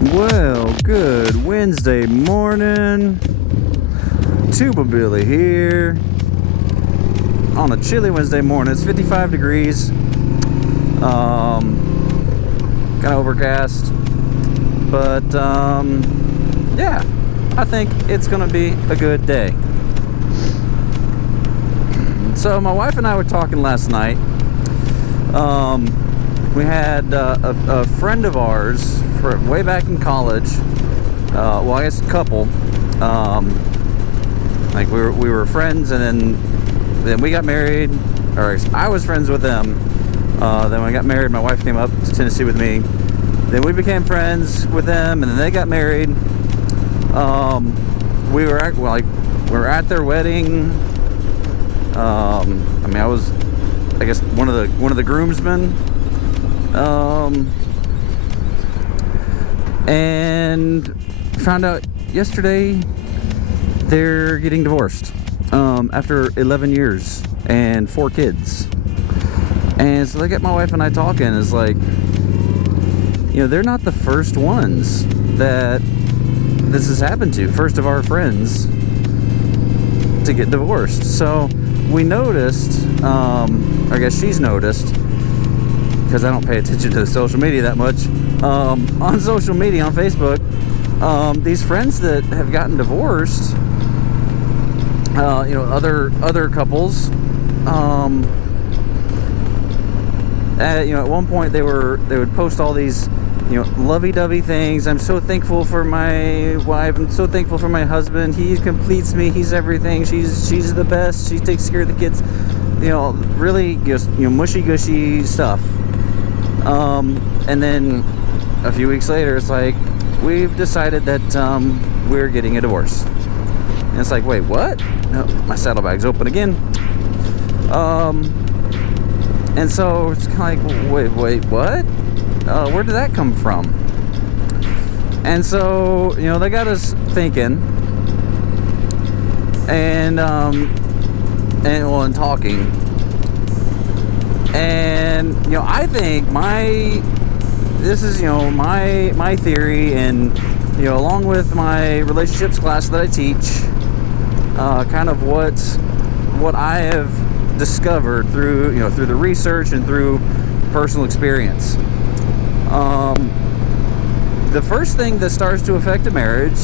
Well, good Wednesday morning. Tuba Billy here on a chilly Wednesday morning. It's 55 degrees. Kind of overcast, but yeah, I think it's gonna be a good day. So my wife and I were talking last night. We had a friend of ours way back in college. Well, I guess a couple. Like we were friends, and then we got married. Or I was friends with them. Then when I got married, my wife came up to Tennessee with me. Then we became friends with them, and then they got married. We were at their wedding. I was, I guess, one of the groomsmen. And found out yesterday they're getting divorced after 11 years and 4 kids. And so they get my wife and I talking. It's like, they're not the first ones that this has happened to. First of our friends to get divorced. So we noticed, I guess she's noticed, because I don't pay attention to social media that much. On social media, on Facebook, these friends that have gotten divorced, other couples, at one point they would post all these, lovey-dovey things. I'm so thankful for my wife. I'm so thankful for my husband. He completes me. He's everything. She's the best. She takes care of the kids. Really just mushy-gushy stuff. And then a few weeks later, it's like, we've decided that we're getting a divorce. And it's like, wait, what? No, my saddlebag's open again. And so it's kind of like, wait, what? Where did that come from? And so, they got us thinking, and talking. And I think this is my theory, and along with my relationships class that I teach, kind of what I have discovered through the research and through personal experience. The first thing that starts to affect a marriage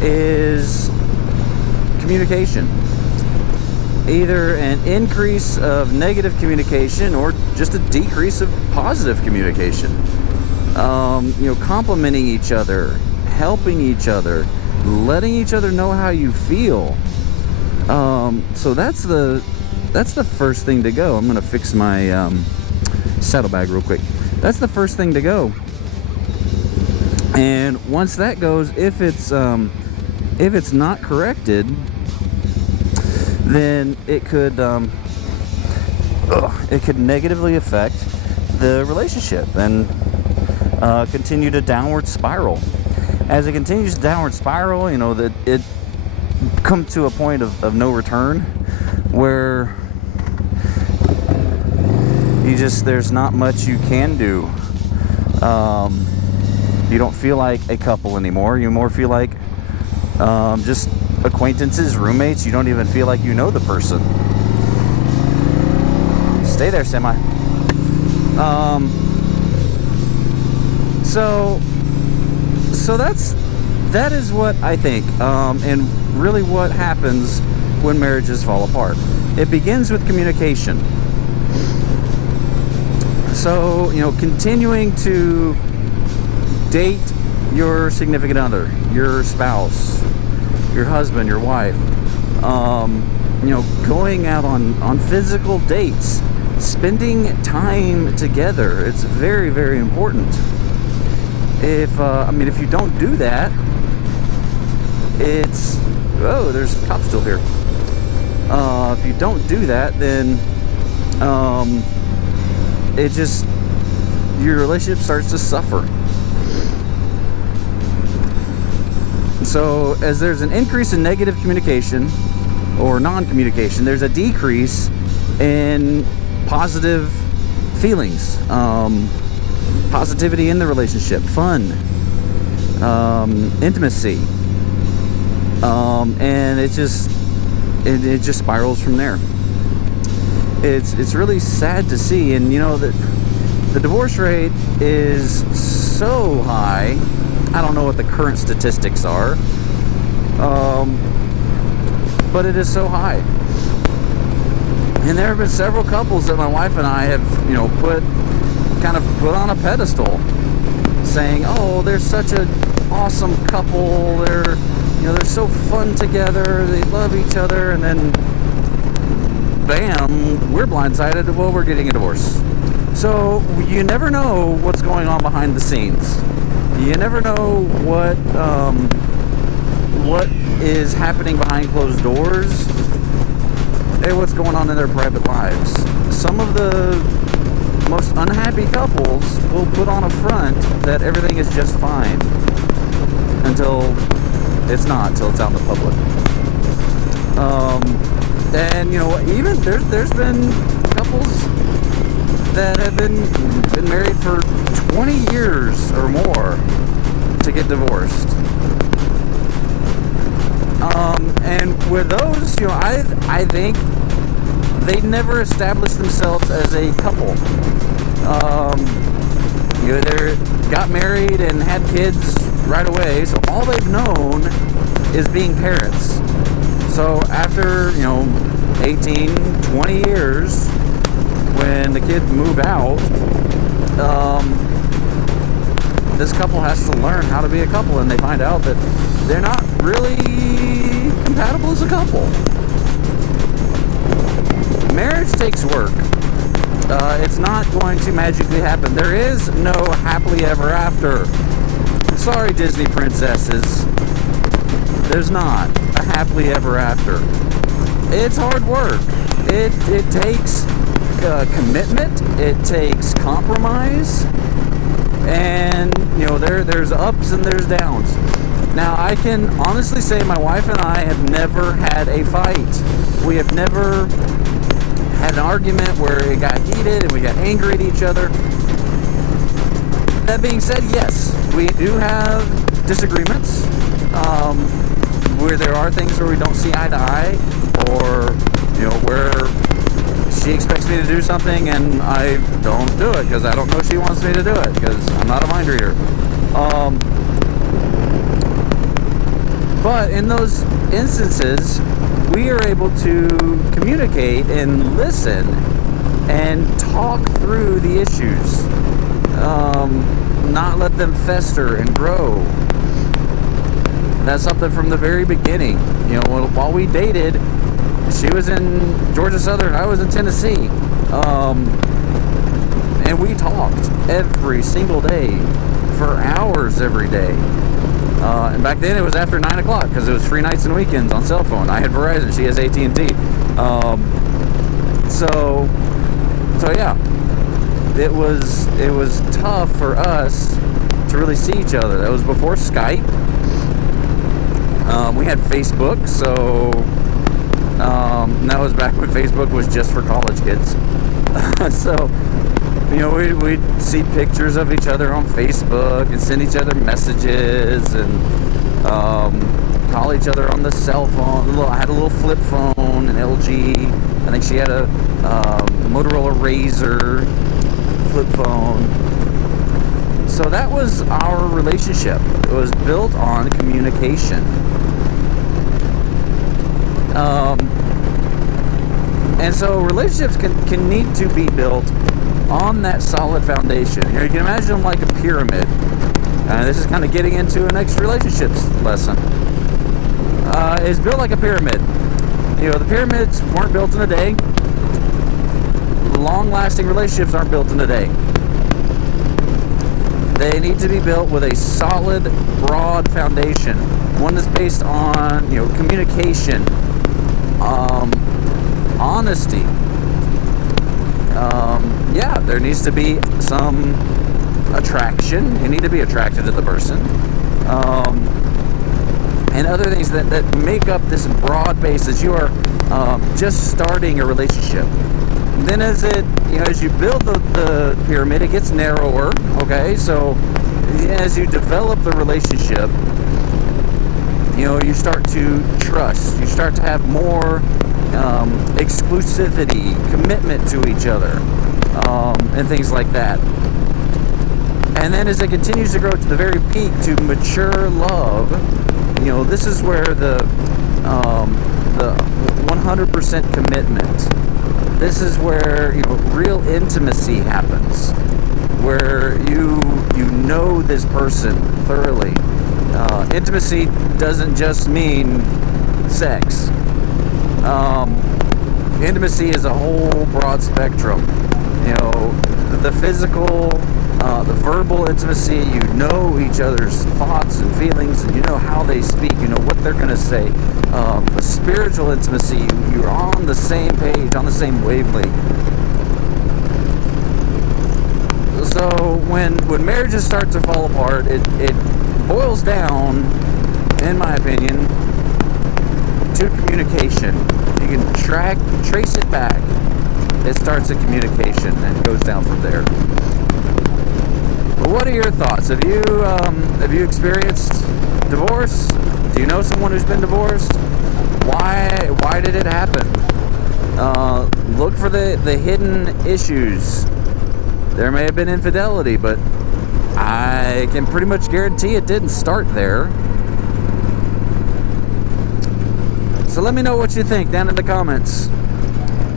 is communication. Either an increase of negative communication or just a decrease of positive communication. Complimenting each other, helping each other, letting each other know how you feel. So that's the first thing to go. I'm gonna fix my saddlebag real quick. That's the first thing to go. And once that goes, if it's not corrected, then it could negatively affect the relationship and continue to downward spiral. As it continues to downward spiral, that it comes to a point of no return, where there's not much you can do. You don't feel like a couple anymore. You more feel like just acquaintances, roommates. You don't even feel like you know the person. Stay there, semi. So that is what I think, and really what happens when marriages fall apart. It begins with communication. So continuing to date your significant other, your spouse, your husband, your wife, going out on physical dates, spending time together. It's very, very important. If you don't do that, there's cops still here. If you don't do that, then your relationship starts to suffer. So as there's an increase in negative communication or non-communication, there's a decrease in positive feelings, positivity in the relationship, fun, intimacy, and it just spirals from there. It's really sad to see, and you know that the divorce rate is so high. I don't know what the current statistics are, but it is so high. And there have been several couples that my wife and I have, put on a pedestal, saying, "Oh, they're such an awesome couple. They're so fun together. They love each other." And then, bam, we're blindsided. Well, we're getting a divorce. So you never know what's going on behind the scenes. You never know what is happening behind closed doors and what's going on in their private lives. Some of the most unhappy couples will put on a front that everything is just fine until it's not, until it's out in the public. And even there's been couples that have been married for 20 years or more to get divorced. And with those, I think they never established themselves as a couple. They got married and had kids right away, so all they've known is being parents. So after, 18, 20 years, when the kids move out, this couple has to learn how to be a couple, and they find out that they're not really compatible as a couple. Marriage takes work. It's not going to magically happen. There is no happily ever after. Sorry, Disney princesses. There's not a happily ever after. It's hard work. It takes commitment. It takes compromise. And, there's ups and there's downs. Now, I can honestly say my wife and I have never had a fight. We have never had an argument where it got heated and we got angry at each other. That being said, yes, we do have disagreements, where there are things where we don't see eye to eye, or, where she expects me to do something and I don't do it because I don't know she wants me to do it because I'm not a mind reader. But in those instances, we are able to communicate and listen and talk through the issues, not let them fester and grow. That's something from the very beginning. While we dated, she was in Georgia Southern, I was in Tennessee, and we talked every single day for hours every day. And back then it was after 9 o'clock because it was free nights and weekends on cell phone. I had Verizon, she has AT&T. So yeah, it was tough for us to really see each other. That was before Skype. We had Facebook, so that was back when Facebook was just for college kids. So, we'd see pictures of each other on Facebook and send each other messages and call each other on the cell phone. I had a little flip phone, an LG. I think she had a Motorola Razr flip phone. So that was our relationship. It was built on communication. And so relationships can need to be built on that solid foundation. You can imagine them like a pyramid. This is kind of getting into a next relationships lesson. It's built like a pyramid. The pyramids weren't built in a day. Long-lasting relationships aren't built in a day. They need to be built with a solid, broad foundation. One that's based on, communication, honesty. There needs to be some attraction. You need to be attracted to the person. And other things that make up this broad base as you are just starting a relationship. Then as you build the pyramid, it gets narrower, okay? So as you develop the relationship, you start to trust. You start to have more exclusivity, commitment to each other, and things like that. And then as it continues to grow to the very peak, to mature love, this is where the 100% commitment. This is where real intimacy happens, where you know this person thoroughly. Intimacy doesn't just mean sex. Intimacy is a whole broad spectrum. The physical, the verbal intimacy, you know each other's thoughts and feelings, and you know how they speak, you know what they're going to say. The spiritual intimacy, you're on the same page, on the same wavelength. So when marriages start to fall apart, it boils down, in my opinion, to communication. You can trace it back. It starts at communication and goes down from there. But what are your thoughts? Have you experienced divorce? Do you know someone who's been divorced? Why did it happen? Look for the hidden issues. There may have been infidelity, but I can pretty much guarantee it didn't start there. So let me know what you think down in the comments.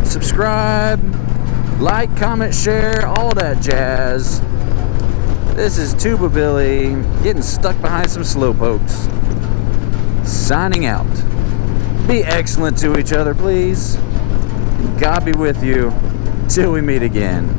Subscribe, like, comment, share, all that jazz. This is Tuba Billy, getting stuck behind some slowpokes. Signing out. Be excellent to each other, please. God be with you till we meet again.